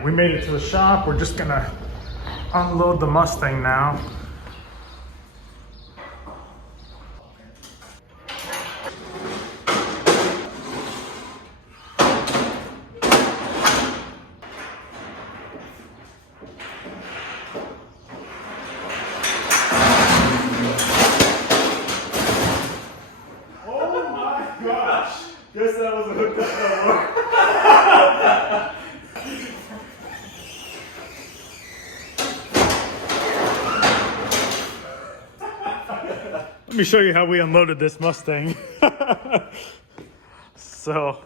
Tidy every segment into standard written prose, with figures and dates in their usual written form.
right, we made it to the shop. We're just gonna unload the Mustang now. Oh my gosh! Guess that wasn't hooked up no more. Let me show you how we unloaded this Mustang. So,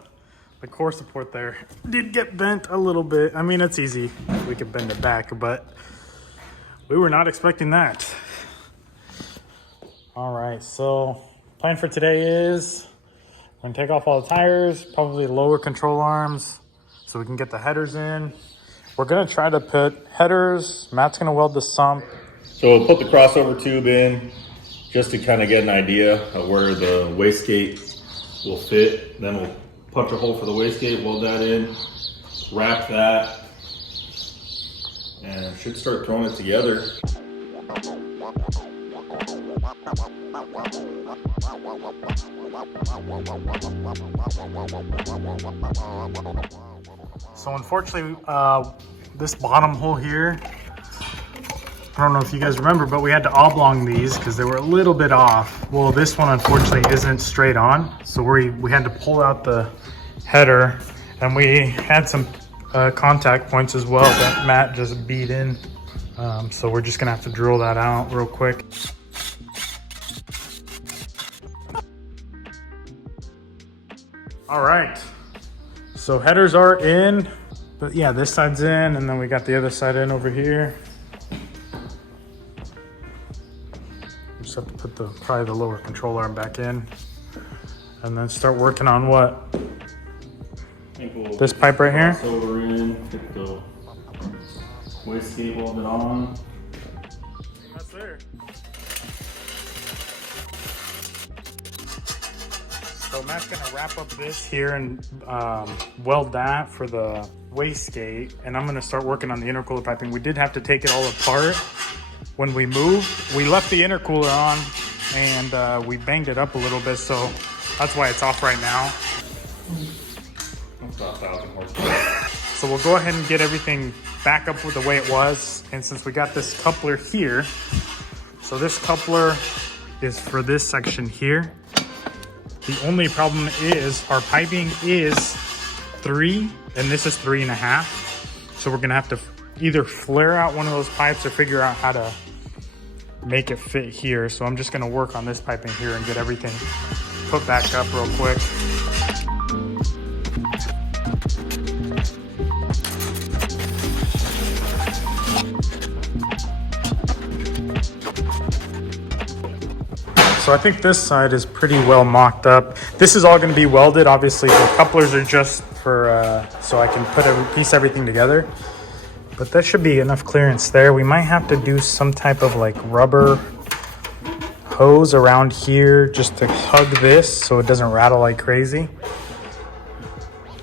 the core support there did get bent a little bit. I mean, it's easy. We could bend it back, but we were not expecting that. All right, so plan for today is I'm gonna take off all the tires, probably lower control arms so we can get the headers in. We're gonna try to put headers. Matt's gonna weld the sump. So we'll put the crossover tube in just to kind of get an idea of where the wastegate will fit. Then we'll punch a hole for the wastegate, weld that in, wrap that, and should start throwing it together. So unfortunately, this bottom hole here, I don't know if you guys remember, but we had to oblong these because they were a little bit off. Well, this one unfortunately isn't straight on. So we had to pull out the header, and we had some contact points as well that Matt just beat in. So we're just gonna have to drill that out real quick. All right, so headers are in, but yeah, this side's in, and then we got the other side in over here. Just have to put probably the lower control arm back in, and then start working on what? This pipe right here? Over in, get the wastegate welded on. That's there. So Matt's gonna wrap up this here and weld that for the wastegate, and I'm gonna start working on the intercooler piping. We did have to take it all apart when we moved. We left the intercooler on and we banged it up a little bit, so that's why it's off right now. So we'll go ahead and get everything back up with the way it was. And since we got this coupler here, so this coupler is for this section here. The only problem is our piping is 3 and this is 3.5. So we're gonna have to either flare out one of those pipes or figure out how to make it fit here. So I'm just gonna work on this piping here and get everything put back up real quick. So I think this side is pretty well mocked up. This is all gonna be welded. Obviously the couplers are just for, so I can piece everything together. But that should be enough clearance there. We might have to do some type of like rubber hose around here just to hug this so it doesn't rattle like crazy.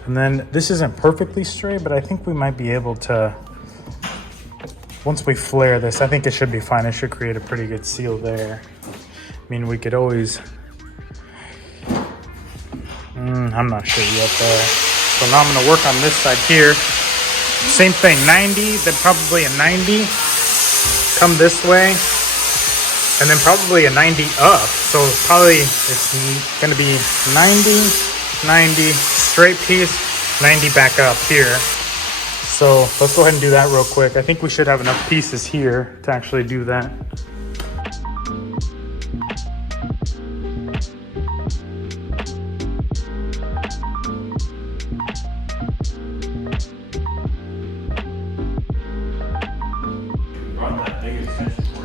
And then this isn't perfectly straight, but I think we might be able to, once we flare this, I think it should be fine. It should create a pretty good seal there. I mean, we could always, I'm not sure yet there. So now I'm gonna work on this side here. Same thing, 90, then probably a 90. Come this way, and then probably a 90 up. So probably it's gonna be 90, 90, straight piece, 90 back up here. So let's go ahead and do that real quick. I think we should have enough pieces here to actually do that.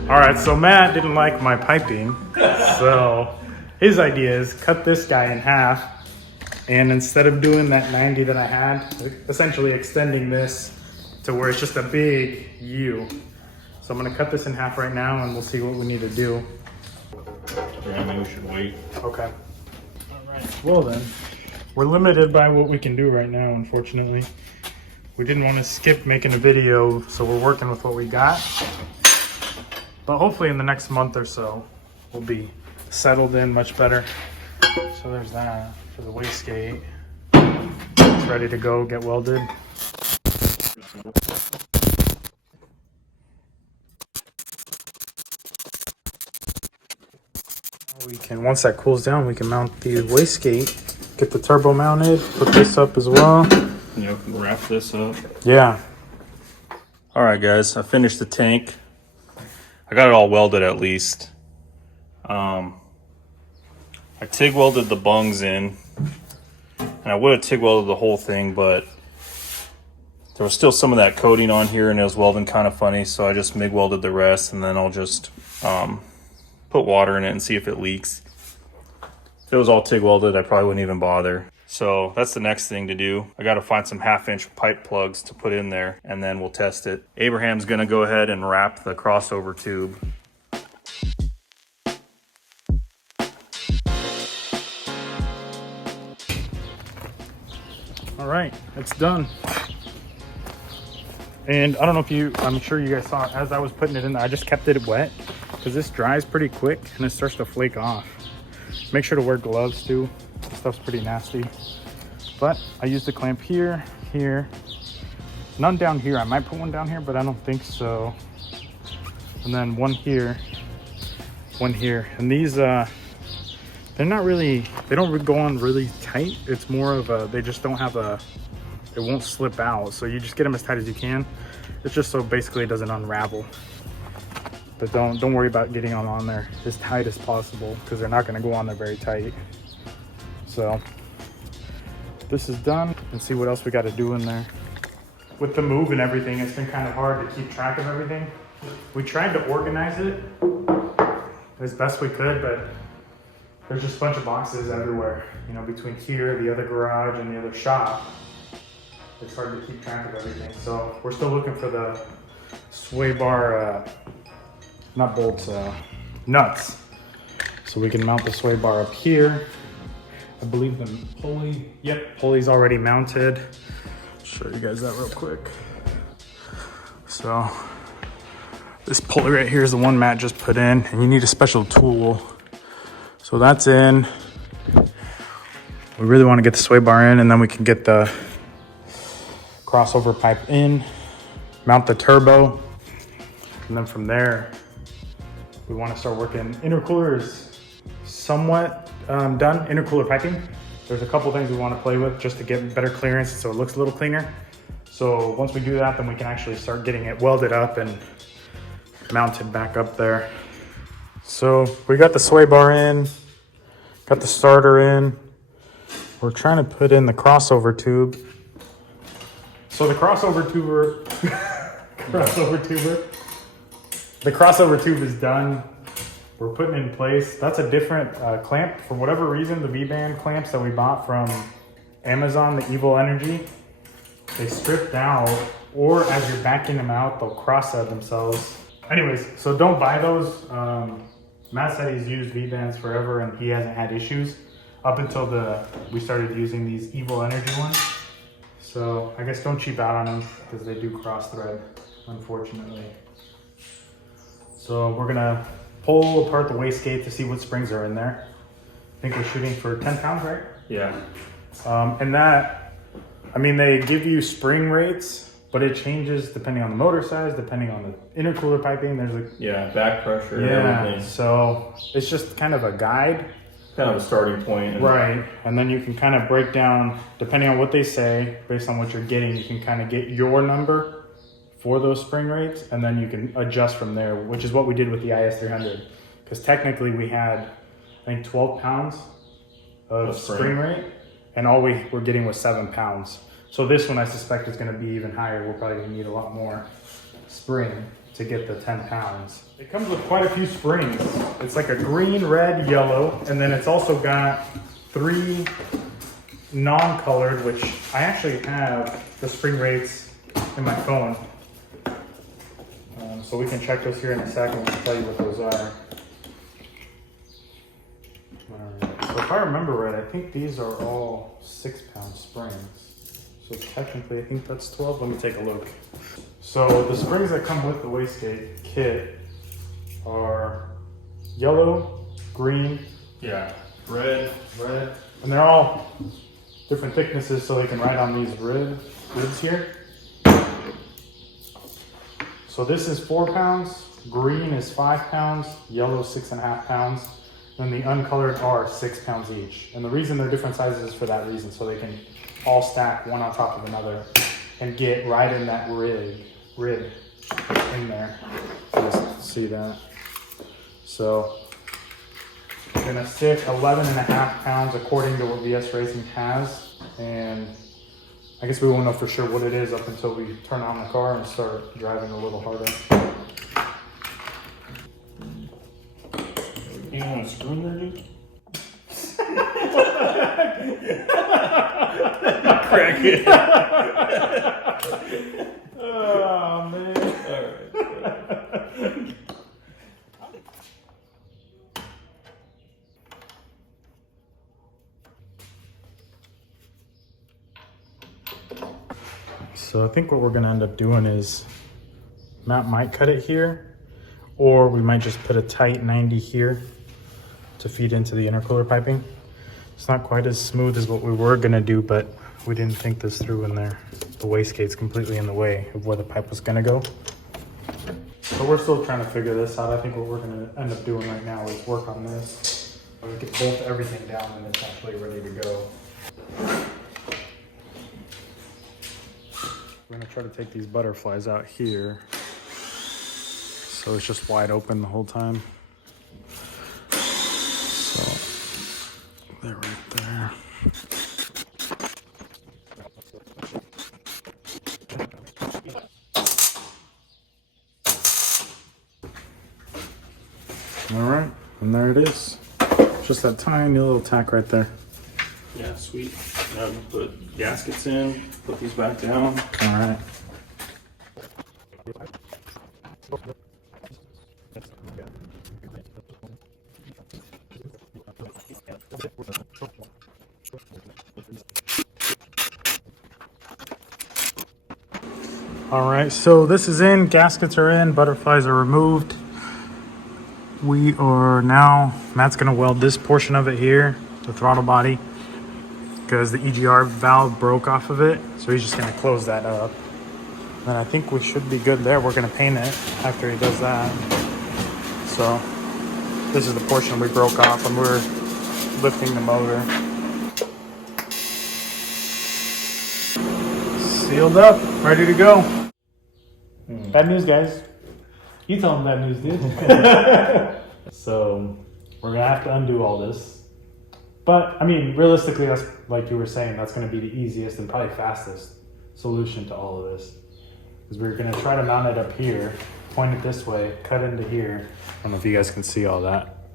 All right, so Matt didn't like my piping, so his idea is cut this guy in half, and instead of doing that 90 that I had, essentially extending this to where it's just a big U. So I'm gonna cut this in half right now, and we'll see what we need to do. Yeah, maybe we should wait. Okay. All right, well then, we're limited by what we can do right now, unfortunately. we didn't want to skip making a video, so we're working with what we got. But hopefully in the next month or so, we'll be settled in much better. So there's that for the wastegate. It's ready to go, get welded. We can, once that cools down, we can mount the wastegate, get the turbo mounted, put this up as well. You know, wrap this up. Yeah. All right, guys, I finished the tank. I got it all welded at least. I TIG welded the bungs in, and I would have TIG welded the whole thing, but there was still some of that coating on here and it was welding kind of funny, so I just MIG welded the rest, and then I'll just put water in it and see if it leaks. If it was all TIG welded, I probably wouldn't even bother. So that's the next thing to do. I got to find some 1/2-inch pipe plugs to put in there, and then we'll test it. Abraham's going to go ahead and wrap the crossover tube. All right, it's done. And I don't know if you, I'm sure you guys saw it, as I was putting it in there, I just kept it wet because this dries pretty quick and it starts to flake off. Make sure to wear gloves too. This stuff's pretty nasty. But I used a clamp here, here, none down here. I might put one down here, but I don't think so. And then one here, one here. And these, they're not really, they don't go on really tight. It's more of a, they just don't have a, it won't slip out. So you just get them as tight as you can. It's just so basically it doesn't unravel. But don't worry about getting them on there as tight as possible because they're not going to go on there very tight. So this is done, and see what else we got to do in there. With the move and everything, it's been kind of hard to keep track of everything. We tried to organize it as best we could, but there's just a bunch of boxes everywhere. You know, between here, the other garage, and the other shop. It's hard to keep track of everything. So we're still looking for the sway bar, not bolts, nuts. So we can mount the sway bar up here. I believe the pulley, yep, pulley's already mounted. I'll show you guys that real quick. So this pulley right here is the one Matt just put in, and you need a special tool. So that's in. We really want to get the sway bar in, and then we can get the crossover pipe in, mount the turbo, and then from there, we want to start working. Intercooler is somewhat done, intercooler piping. There's a couple things we want to play with just to get better clearance so it looks a little cleaner. So once we do that, then we can actually start getting it welded up and mounted back up there. So we got the sway bar in, got the starter in. We're trying to put in the crossover tube. So the crossover tuber, the crossover tube is done. We're putting it in place. That's a different clamp. For whatever reason, the V-band clamps that we bought from Amazon, the Evil Energy, they stripped out, or as you're backing them out, they'll cross-thread themselves. Anyways, so don't buy those. Matt said he's used V-bands forever and he hasn't had issues up until we started using these Evil Energy ones. So I guess don't cheap out on them because they do cross-thread, unfortunately. So we're gonna pull apart the wastegate to see what springs are in there. I think we're shooting for 10 pounds, right? Yeah. And that, I mean, they give you spring rates, but it changes depending on the motor size, depending on the intercooler piping. There's a back pressure, everything. So it's just kind of a guide. Kind of a starting point. Right, and then you can kind of break down, depending on what they say, based on what you're getting, you can kind of get your number for those spring rates, and then you can adjust from there, which is what we did with the IS300. Because technically we had, I think, 12 pounds of spring rate, and all we were getting was 7 pounds. So this one I suspect is going to be even higher. We're probably going to need a lot more spring to get the 10 pounds. It comes with quite a few springs. It's like a green, red, yellow, and then it's also got 3 non-colored, which I actually have the spring rates in my phone. So we can check those here in a second and tell you what those are. Alright, so if I remember right, I think these are all 6-pound springs. So technically, I think that's 12. Let me take a look. So the springs that come with the wastegate kit are yellow, green, Yeah, red. and they're all different thicknesses so they can ride on these ribs here. So this is 4 pounds, green is 5 pounds, yellow 6.5 pounds, and the uncolored are 6 pounds each. And the reason they're different sizes is for that reason, so they can all stack one on top of another and get right in that rib in there. Just see that. So we're gonna stick 11.5 pounds according to what VS Racing has, and I guess we won't know for sure what it is up until we turn on the car and start driving a little harder. You want a screw in there, dude? Crack it. Oh man. Alright. So I think what we're gonna end up doing is Matt might cut it here, or we might just put a tight 90 here to feed into the intercooler piping. It's not quite as smooth as what we were gonna do, but we didn't think this through in there. The wastegate's completely in the way of where the pipe was gonna go. So we're still trying to figure this out. I think what we're gonna end up doing right now is work on this. We can bolt everything down and it's actually ready to go. We're gonna try to take these butterflies out here, so it's just wide open the whole time. So they're right there. All right, and there it is. Just that tiny little tack right there. Yeah, sweet. Now we put gaskets in, put these back down. All right. All right, so this is in, gaskets are in, butterflies are removed. We are now, Matt's gonna weld this portion of it here, the throttle body, because the EGR valve broke off of it. So he's just gonna close that up. And I think we should be good there. We're gonna paint it after he does that. So this is the portion we broke off and we're lifting the motor. Sealed up, ready to go. Bad news, guys. You tell them bad news, dude. So we're gonna have to undo all this. But I mean, realistically, that's like you were saying, that's gonna be the easiest and probably fastest solution to all of this. Because we're gonna try to mount it up here, point it this way, cut into here. I don't know if you guys can see all that.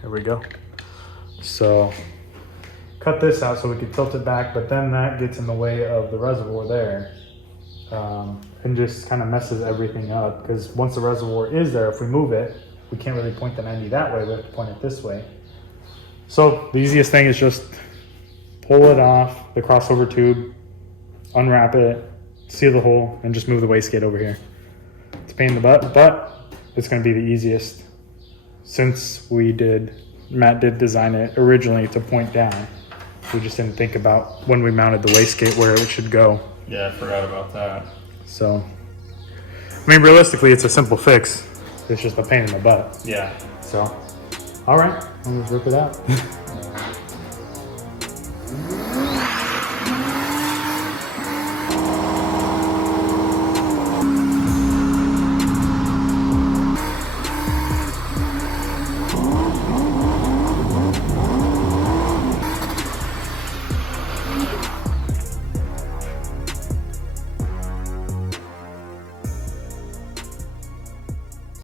There we go. So cut this out so we can tilt it back, but then that gets in the way of the reservoir there. And just kind of messes everything up, because once the reservoir is there, if we move it, we can't really point the 90 that way, we have to point it this way. So the easiest thing is just pull it off the crossover tube, unwrap it, seal the hole, and just move the wastegate over here. It's a pain in the butt, but it's going to be the easiest, since Matt did design it originally to point down. We just didn't think about when we mounted the wastegate where it should go. Yeah, I forgot about that. So, I mean, realistically, it's a simple fix. It's just a pain in the butt. Yeah. So, all right, I'm gonna rip it out.